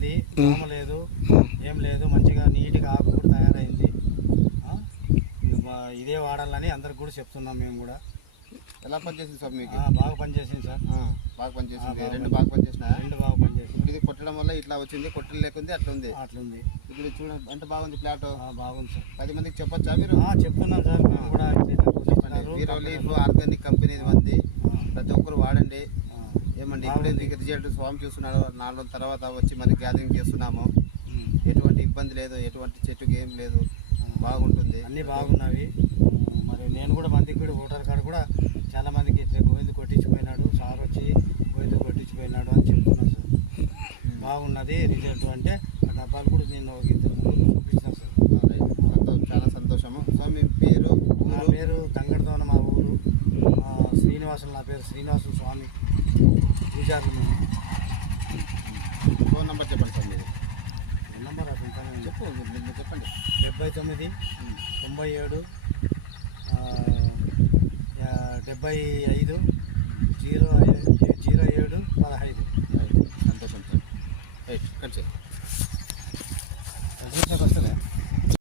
తయారైంది, దోమ లేదు, ఏం లేదు, మంచిగా నీట్గా ఆకు కూడా తయారైంది. ఇదే వాడాలని అందరికి కూడా చెప్తున్నాం. మేము కూడా ఎలా పనిచేసింది సార్ మీకు? బాగా పనిచేసింది సార్. బాగా పనిచేసింది. రెండు బాగా పనిచేసిన. రెండు బాగా పనిచేసింది. ఇప్పుడు ఇది కొట్టడం వల్ల ఇట్లా వచ్చింది, కొట్టడం లేకుంది అట్లుంది. ఇప్పుడు చూడండి ఎంత బాగుంది ప్లాట్. బాగుంది సార్. 10 మందికి చెప్పొచ్చా మీరు? చెప్తున్నాం సార్. మేము కూడా హీరో లీఫ్ ఆర్గానిక్ కంపెనీ ఉంది, ప్రతి ఒక్కరు వాడండి. ఏమండి ఇప్పుడే రిజల్ట్ స్వామి చూస్తున్నాడు. 4 రోజుల తర్వాత వచ్చి మరి గ్యాదరింగ్ చేస్తున్నాము. ఎటువంటి ఇబ్బంది లేదు, ఎటువంటి చెట్టుకి ఏం లేదు, బాగుంటుంది. అన్నీ బాగున్నవి. మరి నేను కూడా మందికి కూడా ఓటర్ కార్డు కూడా చాలా మందికి గోవిందు కొట్టించిపోయినాడు, సార్ వచ్చి గోవిందు కొట్టించిపోయినాడు అని చెప్తున్నాను సార్. బాగున్నది రిజల్ట్. అంటే ఆ డబ్బాలు కూడా నేను చూపించాను సార్. చాలా సంతోషము. సో మీ పేరు? నా పేరు తంగడతోన, మా ఊరు శ్రీనివాసులు. నా పేరు శ్రీనివాసులు స్వామి, పూజారులు మేము. ఫోన్ నెంబర్ చెప్పండి సార్ మీరు. ఫోన్ నెంబర్ చెప్పండి. 79 97 75 07 15. సంతోషం సార్. రైట్, కట్ చేయండి.